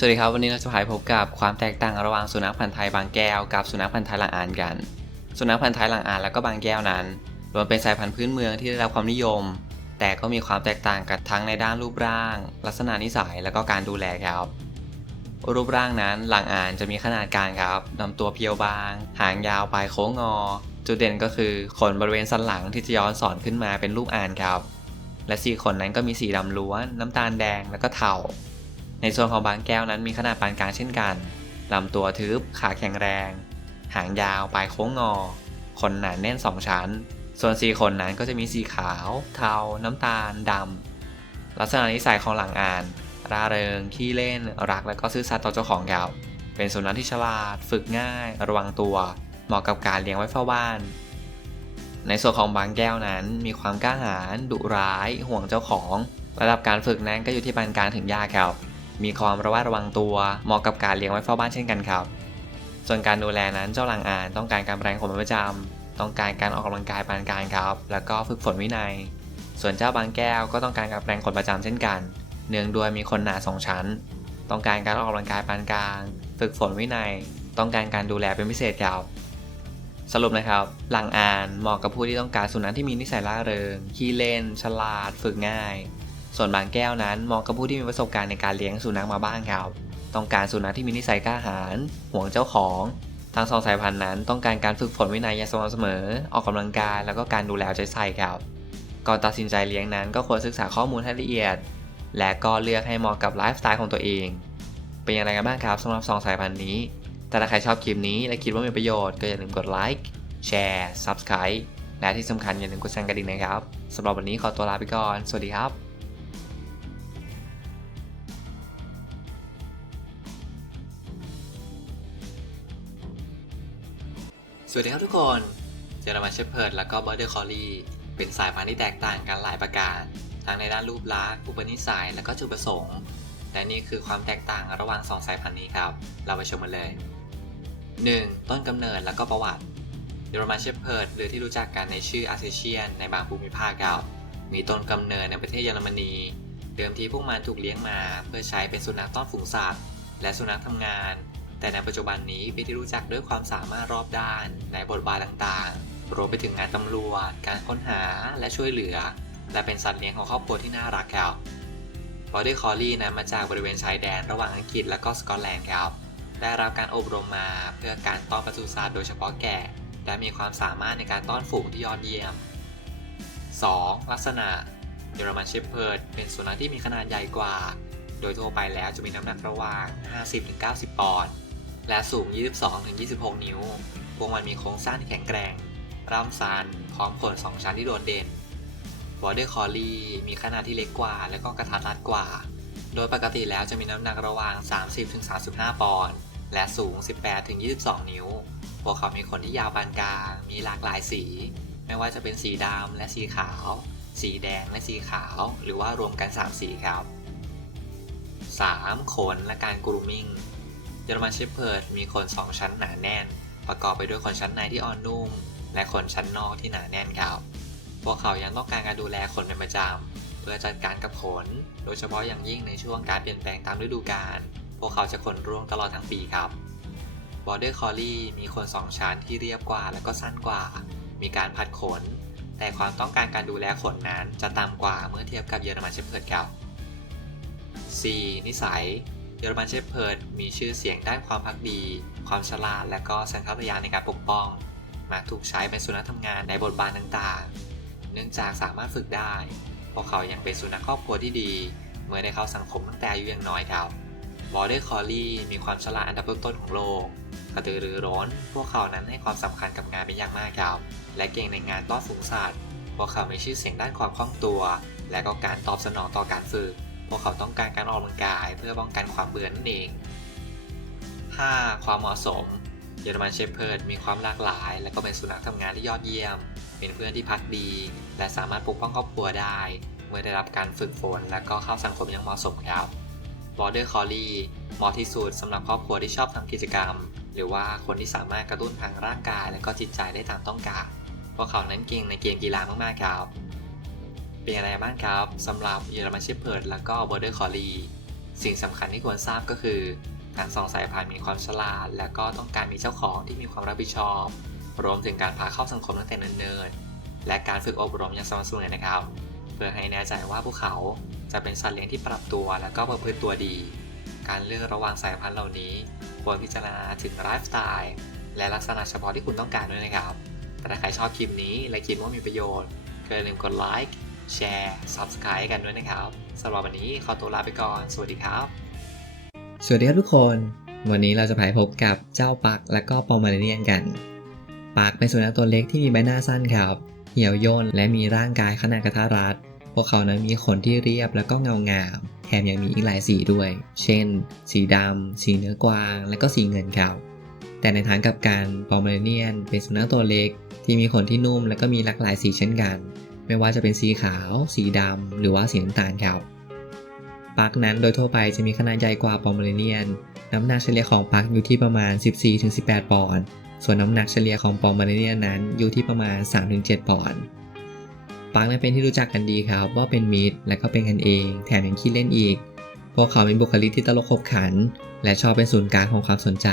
สวัสดีครับวันนี้เราจะพาไปพบกับความแตกต่างระหว่างสุนัขพันธ์ไทยบางแก้วกับสุนัขพันธ์ไทยหลังอานกัน สุนัขพันธ์ไทยหลังอานและก็บางแก้วนั้นล้วนเป็นสายพันธุ์พื้นเมืองที่ได้รับความนิยม แต่ก็มีความแตกต่างกันทั้งในด้านรูปร่าง ลักษณะนิสัยและก็การดูแลครับ รูปร่างนั้นหลังอานจะมีขนาดกลางครับลำตัวเพียวบาง หางยาวปลายโค้งงอ จุดเด่นก็คือขนบริเวณสันหลังที่จะย้อนสอนขึ้นมาเป็นรูปอ่านครับ และสีขนนั้นก็มีสีดำล้วน น้ำตาลแดงและก็เทา ในส่วนของบางแก้วนั้นมีขนาดปานกลางเช่นกัน ลำตัวทึบ ขาแข็งแรง หางยาวปลายโค้งงอ ขนหนาแน่น 2 ชั้น ส่วนสีขนนั้นก็จะมีสีขาว เทา น้ำตาล ดำ ลักษณะนิสัยของหลังอ่าน ร่าเริง ขี้เล่น รักและก็ซื่อสัตย์ต่อเจ้าของครับเป็นสุนัขที่ฉลาด ฝึกง่าย ระวังตัว เหมาะกับการเลี้ยงไว้เฝ้าบ้าน ในส่วนของบางแก้วนั้น มีความกล้าหาญ ดุร้าย ห่วงเจ้าของ ระดับการฝึกนั้นก็อยู่ที่ปานกลางถึงยากครับ มีความระแวดระวังตัว เหมาะกับการเลี้ยงไว้เฝ้าบ้านเช่นกันครับ ส่วนการดูแลนั้นเจ้าหลังอ่านต้องการการแปรงขนเป็นประจำต้องการการออกกำลังกายปานกลางครับ แล้วก็ฝึกฝนวินัย ส่วนเจ้าบางแก้วก็ต้องการการแปรงขนประจำเช่นกัน เนื่องด้วยมีขนหนาสองชั้น ต้องการการออกกำลังกายปานกลาง ฝึกฝนวินัย ต้องการการดูแลเป็นพิเศษครับสรุปนะครับ หลังอ่านเหมาะกับผู้ที่ต้องการสุนัขที่มีนิสัยร่าเริง ขี้เล่น ฉลาด ฝึกง่าย ส่วนบางแก้วนั้นเหมาะกับผู้ที่มีประสบการณ์ในการเลี้ยงสุนัขมาบ้างครับ ต้องการสุนัขที่มีนิสัยกล้าหาญห่วงเจ้าของ ทั้งสองสายพันธุ์นั้นต้องการการฝึกฝนวินัยอย่างสม่ำเสมอ ออกกำลังกายแล้วก็การดูแลเอาใจใส่ครับ ก่อนตัดสินใจเลี้ยงนั้นก็ควรศึกษาข้อมูลให้ละเอียด และก็เลือกให้เหมาะกับไลฟ์สไตล์ของตัวเอง เป็นอย่างไรกันบ้างครับสำหรับสองสายพันธุ์นี้ แต่ถ้าใครชอบคลิปนี้และคิดว่ามีประโยชน์ก็อย่าลืมกดไลค์แชร์ Subscribe และที่สำคัญอย่าลืมกดสั่นกระดิ่งนะครับสำหรับวันนี้ขอตัวลาไปก่อน สวัสดีครับ วัสดีครับทุกคนเจอร์มันเชฟเพิร์ดแล้วก็เบอร์เดอร์คอลี่เป็นสายพันธุ์ที่แตกต่างกันหลายประการ ทั้งในด้านรูปลักษณ์อุปนิสัย และก็จุดประสงค์ และนี่คือความแตกต่างระหว่างสองสายพันธุ์นี้ครับ เราไปชมกันเลย 1. ต้นกำเนิดและก็ประวัติ เยอรมันเชฟเพิร์ดหรือที่รู้จักกันในชื่ออาเซเชียนในบางภูมิภาคครับ มีต้นกำเนิดในประเทศเยอรมนี เดิมทีพวกมันถูกเลี้ยงมา เพื่อใช้เป็นสุนัขต้อนฝูงสัตว์ และสุนัขทำงาน แต่ในปัจจุบันนี้เป็นที่รู้จักด้วยความสามารถรอบด้านในบทบาทต่างๆ รวมไปถึงงานตำรวจ การค้นหาและช่วยเหลือ และเป็นสัตว์เลี้ยงของครอบครัวที่น่ารักครับบอดี้คอลลี่นั้นมาจากบริเวณชายแดนระหว่างอังกฤษและก็สกอตแลนด์ครับ ได้รับการอบรมมาเพื่อการต้อนปศุสัตว์โดยเฉพาะแกะและมีความสามารถในการต้อนฝูงที่ยอดเยี่ยม 2. ลักษณะเยอรมันเชฟเพิร์ดเป็นสุนัขที่มีขนาดใหญ่กว่า โดยทั่วไปแล้วจะมีน้ำหนักระหว่าง 50-90 ปอนด์ และสูง 22-26 นิ้ว พวกมันมีโครงสร้างที่แข็งแกร่ง ร่ำซันพร้อมขน2ชั้นที่โดดเด่น Border Collie มีขนาดที่เล็กกว่า และก็กระทัดรัดกว่า โดยปกติแล้วจะมีน้ำหนักระหว่าง 30-35 ปอนด์ และสูง 18-22 นิ้ว พวกเขามีขนที่ยาวปานกลาง มีหลากหลายสี ไม่ว่าจะเป็นสีดำและสีขาว สีแดงและสีขาว หรือว่ารวมกัน 3 สีครับ 3. ขนและการกรูมมิ่ง ยอรมันเชฟเพิร์ดมีขน2ชั้นหนาแน่น ประกอบไปด้วยขนชั้นในที่อ่อนนุ่ม และขนชั้นนอกที่หนาแน่นครับ พวกเขายังต้องการการดูแลขนเป็นประจำเพื่อจัดการกับขน โดยเฉพาะอย่างยิ่งในช่วงการเปลี่ยนแปลงตามฤดูกาล พวกเขาจะขนร่วงตลอดทั้งปีครับ Border Collie มีขน2ชั้นที่เรียบกว่าและก็สั้นกว่า มีการพัดขน แต่ความต้องการการดูแลขนนั้นจะต่ำกว่าเมื่อเทียบกับเยอรมันเชฟเพิร์ดครับ 4. นิสัย เยอรมันเชฟเพิร์ดมีชื่อเสียงด้านความพักดี ความฉลาด และก็สัญชาตญาณในการปกป้องมักถูกใช้เป็นสุนัขทำงานในบทบาทต่างๆ เนื่องจากสามารถฝึกได้ พวกเขายังเป็นสุนัขครอบครัวที่ดี เมื่อได้เข้าสังคมตั้งแต่อายุยังน้อยครับ Border Collie มีความฉลาดอันดับต้นๆของโลกกระตือรือร้น พวกเขานั้นให้ความสำคัญกับงานเป็นอย่างมากครับ และเก่งในงานต้อนฝูงสัตว์ พวกเขามีชื่อเสียงด้านความคล่องตัว และก็การตอบสนองต่อการฝึก พวกเขาต้องการการออกกำลังกายเพื่อป้องกันความเบื่อนั่นเอง 5. ความเหมาะสม เยอรมันเชฟเพิร์ดมีความหลากหลาย และก็เป็นสุนัขทำงานที่ยอดเยี่ยม เป็นเพื่อนที่พักดี และสามารถปกป้องครอบครัวได้ เมื่อได้รับการฝึกฝน และก็เข้าสังคมอย่างเหมาะสมครับ Border Collie เหมาะที่สุดสำหรับครอบครัวที่ชอบทำกิจกรรม หรือว่าคนที่สามารถกระตุ้นทางร่างกาย และก็จิตใจได้ตามต้องการพวกเขานั้นเก่งในเกมกีฬามากๆครับ เป็นอะไรบ้างครับสำหรับเยอรมันเชฟเพิร์ดแล้วก็ Border Collie สิ่งสำคัญที่ควรทราบก็คือทั้งสองสายพันธุ์มีความฉลาด และก็ต้องการมีเจ้าของที่มีความรับผิดชอบ รวมถึงการพาเข้าสังคมตั้งแต่เนิ่นๆและการฝึกอบรมอย่างสม่ำเสมอนะครับ เพื่อให้แน่ใจว่าพวกเขาจะเป็นสัตว์เลี้ยงที่ปรับตัวและก็ประพฤติตัวดี การเลือกระหว่างสายพันธุ์เหล่านี้ ควรพิจารณาถึงไลฟ์สไตล์และลักษณะเฉพาะที่คุณต้องการด้วยนะครับ แต่ถ้าใครชอบคลิปนี้และคิดว่ามีประโยชน์ก็อย่าลืมกดไลค์ แชร์ Subscribe กันด้วยนะครับสำหรับวันนี้ขอตัวลาไปก่อน สวัสดีครับ สวัสดีครับทุกคน วันนี้เราจะไปพบกับเจ้าปักและก็ปอมเมอเนียนกัน ปักเป็นสุนัขตัวเล็กที่มีใบหน้าสั้นครับ เหี่ยวย่นและมีร่างกายขนาดกระทัดรัด พวกเขานั้นมีขนที่เรียบแล้วก็เงางาม แถมยังมีอีกหลายสีด้วย เช่น สีดำ สีเนื้อกวาง และก็สีเงินครับ แต่ในทางกลับกันปอมเมอเรเนียนเป็นสุนัขตัวเล็กที่มีขนที่นุ่มและก็มีหลากหลายสีเช่นกัน ไม่ว่าจะเป็นสีขาว สีดำ หรือว่าสีน้ำตาลครับปักนั้นโดยทั่วไปจะมีขนาดใหญ่กว่าปอมเมอเรเนียน น้ำหนักเฉลี่ยของปักอยู่ที่ประมาณ 14-18 ปอนด์ ส่วนน้ำหนักเฉลี่ยของปอมเมอเรเนียนนั้นอยู่ที่ประมาณ 3-7 ปอนด์ปักนั้นเป็นที่รู้จักกันดีครับ ว่าเป็นมิตรและก็เป็นกันเอง แถมยังขี้เล่นอีก พวกเขามีบุคลิกที่ตลกขบขัน และชอบเป็นศูนย์กลางของความสนใจ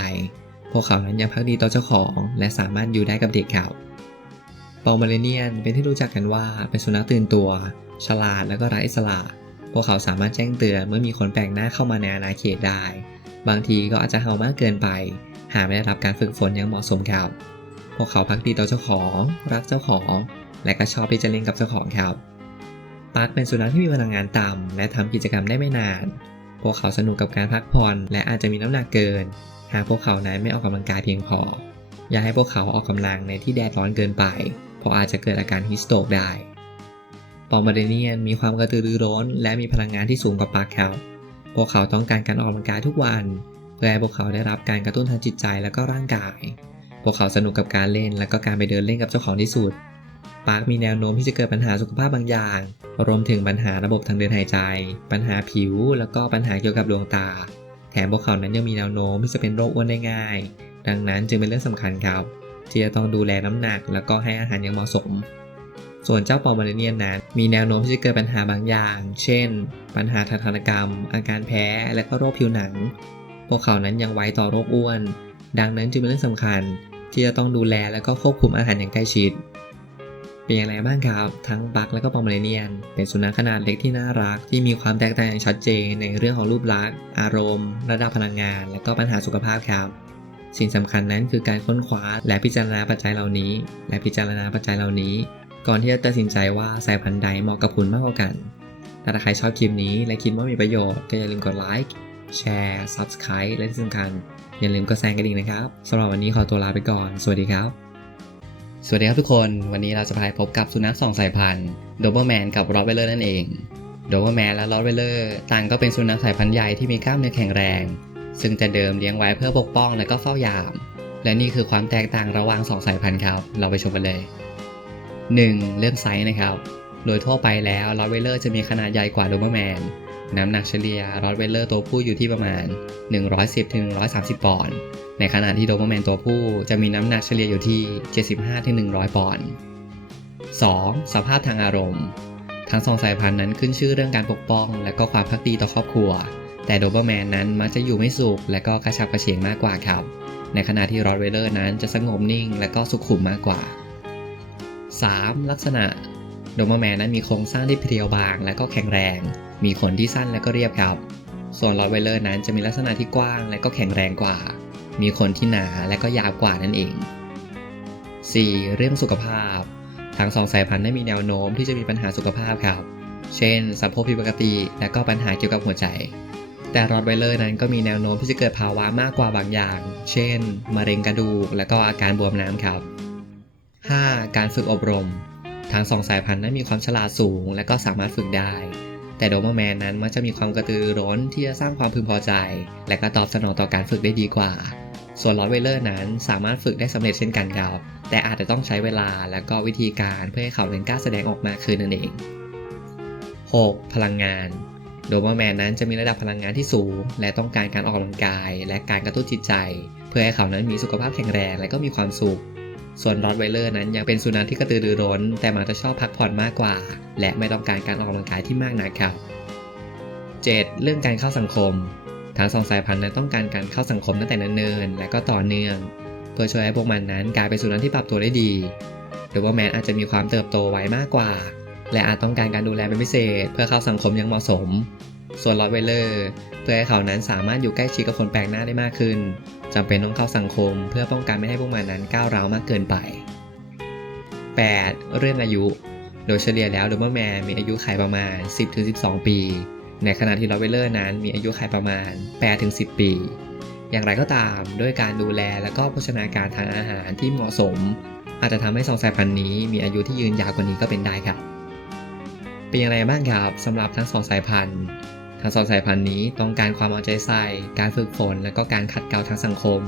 พวกเขานั้นยังพักดีต่อเจ้าของ และสามารถอยู่ได้กับเด็กครับ ปอมเมเรเนียนเป็นที่รู้จักกันว่าเป็นสุนัขตื่นตัว ฉลาดและก็รักอิสระพวกเขาสามารถแจ้งเตือนเมื่อมีคนแปลกหน้าเข้ามาในอาณาเขตได้ บางทีก็อาจจะเห่ามากเกินไป หากไม่ได้รับการฝึกฝนอย่างเหมาะสมครับ พวกเขาพักดีต่อเจ้าของ รักเจ้าของ และก็ชอบที่จะเล่นกับเจ้าของครับปาร์คเป็นสุนัขที่มีพลังงานต่ำและทำกิจกรรมได้ไม่นาน พวกเขาสนุกกับการพักผ่อนและอาจจะมีน้ำหนักเกิน หากพวกเขานั้นไม่ออกกำลังกายเพียงพอ อย่าให้พวกเขาออกกำลังในที่แดดร้อนเกินไป ราะอาจจะเกิดอาการฮิสโตกได้ปอมเมอเรเนียนมีความกระตือรือร้น และมีพลังงานที่สูงกว่าปาร์คครับพวกเขาต้องการการออกกำลังกายทุกวันเพื่อให้พวกเขาได้รับการกระตุ้นทางจิตใจและก็ร่างกาย พวกเขาสนุกกับการเล่นและก็การไปเดินเล่นกับเจ้าของที่สุด ปาร์คมีแนวโน้มที่จะเกิดปัญหาสุขภาพบางอย่าง รวมถึงปัญหาระบบทางเดินหายใจ ปัญหาผิว แล้วก็ปัญหาเกี่ยวกับดวงตา แถมพวกเขานั้นยังมีแนวโน้มที่จะเป็นโรคอ้วนได้ง่าย ดังนั้นจึงเป็นเรื่องสำคัญครับ ที่จะต้องดูแลน้ำหนัก แล้วก็ให้อาหารอย่างเหมาะสม ส่วนเจ้าปอมเมอเรเนียนนั้น มีแนวโน้มที่จะเกิดปัญหาบางอย่าง เช่น ปัญหาทางพันกรรม อาการแพ้ และก็โรคผิวหนัง พวกเขานั้นยังไว้ต่อโรคอ้วน ดังนั้นจึงเป็นเรื่องสำคัญ ที่จะต้องดูแลและก็ควบคุมอาหารอย่างใกล้ชิดเป็นอย่างไรบ้างครับ ทั้งบักและก็ปอมเมอเรเนียน เป็นสุนัขขนาดเล็กที่น่ารัก ที่มีความแตกต่างอย่างชัดเจนในเรื่องของรูปลักษณ์ อารมณ์ ระดับพลังงาน และก็ปัญหาสุขภาพครับ สิ่งสำคัญนั้นคือการค้นคว้าและพิจารณาปัจจัยเหล่านี้ และพิจารณาปัจจัยเหล่านี้ ก่อนที่จะตัดสินใจว่าสายพันธุ์ใดเหมาะกับคุณมากกว่ากัน ถ้าใครชอบคลิปนี้และคิดว่ามีประโยชน์ก็อย่าลืมกดไลค์แชร์ Subscribe และที่สำคัญ อย่าลืมกดแซงกระดิ่งนะครับสำหรับวันนี้ขอตัวลาไปก่อน สวัสดีครับ สวัสดีครับทุกคน วันนี้เราจะพาไปพบกับสุนัขสองสายพันธุ์โดเบอร์แมนกับรอตไวลเลอร์นั่นเองโดเบอร์แมนและรอตไวลเลอร์ต่างก็เป็นสุนัขสายพันธุ์ใหญ่ที่มีกล้ามเนื้อแข็งแรง ซึ่งแต่เดิมเลี้ยงไว้เพื่อปกป้องและก็เฝ้ายาม และนี่คือความแตกต่างระหว่างสองสายพันธุ์ครับ เราไปชมกันเลย 1. เรื่องไซส์นะครับ โดยทั่วไปแล้วรอตไวเลอร์จะมีขนาดใหญ่กว่าโดเบอร์แมน น้ำหนักเฉลี่ยรอตไวเลอร์ตัวผู้อยู่ที่ประมาณ 110-130 ปอนด์ ในขณะที่โดเบอร์แมนตัวผู้จะมีน้ำหนักเฉลี่ยอยู่ที่ 75-100 ปอนด์ 2. สภาพทางอารมณ์ ทั้งสองสายพันธุ์นั้นขึ้นชื่อเรื่องการปกป้อง และก็ความพักดีต่อครอบครัว แต่โดเบอร์แมนนั้นมักจะอยู่ไม่สุขและก็กระฉับกระเฉงมากกว่าครับ ในขณะที่รอตไวเลอร์นั้นจะสงบนิ่งและก็สุขุมมากกว่า 3. ลักษณะโดเบอร์แมนนั้นมีโครงสร้างที่เพรียวบาง และก็แข็งแรง มีขนที่สั้นและก็เรียบครับ ส่วนรอตไวเลอร์นั้นจะมีลักษณะที่กว้าง และก็แข็งแรงกว่า มีขนที่หนาและก็ยาวกว่านั่นเอง 4. เรื่องสุขภาพ ทั้งสองสายพันธุ์ได้มีแนวโน้มที่จะมีปัญหาสุขภาพครับ เช่นสะโพกผิดปกติ และก็ปัญหาเกี่ยวกับหัวใจ แต่รอตไวเลอร์นั้นก็มีแนวโน้มที่จะเกิดภาวะมากกว่าบางอย่าง เช่น มะเร็งกระดูก และก็อาการบวมน้ำครับ 5. การฝึกอบรม ทั้งสองสายพันธุ์นั้นมีความฉลาดสูง และก็สามารถฝึกได้ แต่โดเบอร์แมนนั้นมักจะมีความกระตือร้นที่จะสร้างความพึงพอใจ และก็ตอบสนองต่อการฝึกได้ดีกว่า ส่วนลอตไวเลอร์นั้นสามารถฝึกได้สำเร็จเช่นกันครับ แต่อาจจะต้องใช้เวลาและก็วิธีการเพื่อให้เขาเป็นกล้าแสดงออกมาคืนนั่นเอง 6. พลังงาน โดเบอร์แมนนั้นจะมีระดับพลังงานที่สูง และต้องการการออกกำลังกาย และการกระตุ้นจิตใจ เพื่อให้เขานั้นมีสุขภาพแข็งแรงและก็มีความสุข ส่วนรอตไวเลอร์นั้นยังเป็นสุนัขที่กระตือรือร้น แต่มักจะชอบพักผ่อนมากกว่า และไม่ต้องการการออกกำลังกายที่มากนักครับ 7. เรื่องการเข้าสังคม ทั้งสองสายพันธุ์นั้นต้องการการเข้าสังคมตั้งแต่เนิ่นๆและก็ต่อเนื่องเพื่อช่วยให้พวกมันนั้นกลายเป็นสุนัขที่ปรับตัวได้ดีหรือว่าแม้อาจจะมีความเติบโตไวมากกว่า และอาจต้องการการดูแลเป็นพิเศษ เพื่อเข้าสังคมอย่างเหมาะสม ส่วนลอตเวลเลอร์ เพื่อให้เขานั้นสามารถอยู่ใกล้ชิดกับคนแปลกหน้าได้มากขึ้นจำเป็นต้องเข้าสังคม เพื่อป้องกันไม่ให้พวกมันนั้นก้าวร้าวมากเกินไป 8. เรื่องอายุ โดยเฉลี่ยแล้วดูเบอร์แมนมีอายุขัยประมาณ 10-12 ปี ในขณะที่ลอตเวลเลอร์นั้นมีอายุขัยประมาณ 8-10 ปีอย่างไรก็ตามด้วยการดูแลและก็โภชนาการทางอาหารที่เหมาะสม อาจจะทำให้สองสายพันธุ์นี้มีอายุที่ยืนยาวกว่านี้ก็เป็นได้ครับ เป็นอย่างไรบ้างครับสำหรับทั้งสองสายพันธุ์ทั้งสองสายพันธุ์นี้ต้องการความเอาใจใส่ การฝึกฝน และก็การขัดเกลาทางสังคม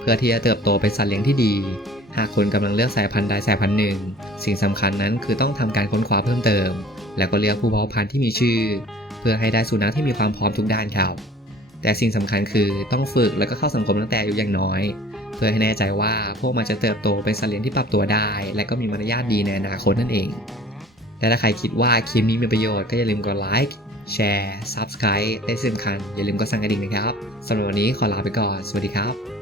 เพื่อที่จะเติบโตเป็นสัตว์เลี้ยงที่ดี หากคุณกำลังเลือกสายพันธุ์ใดสายพันธุ์หนึ่ง สิ่งสำคัญนั้นคือต้องทำการค้นคว้าเพิ่มเติม แล้วก็เลือกผู้เพาะพันธุ์ที่มีชื่อ เพื่อให้ได้สุนัขที่มีความพร้อมทุกด้านครับ แต่สิ่งสำคัญคือต้องฝึกแล้วก็เข้าสังคมตั้งแต่อายุยังน้อย เพื่อให้แน่ใจว่าพวกมันจะเติบโตเป็นสัตว์เลี้ยงที่ปรับตัวได้ และก็มีมารยาทดีในอนาคตนั่นเอง และถ้าใครคิดว่าคลิปนี้มีประโยชน์ก็อย่าลืมกดไลค์ แชร์ Subscribe และสำคัญอย่าลืมกดสั่นกระดิ่งนะครับสำหรับวันนี้ขอลาไปก่อน สวัสดีครับ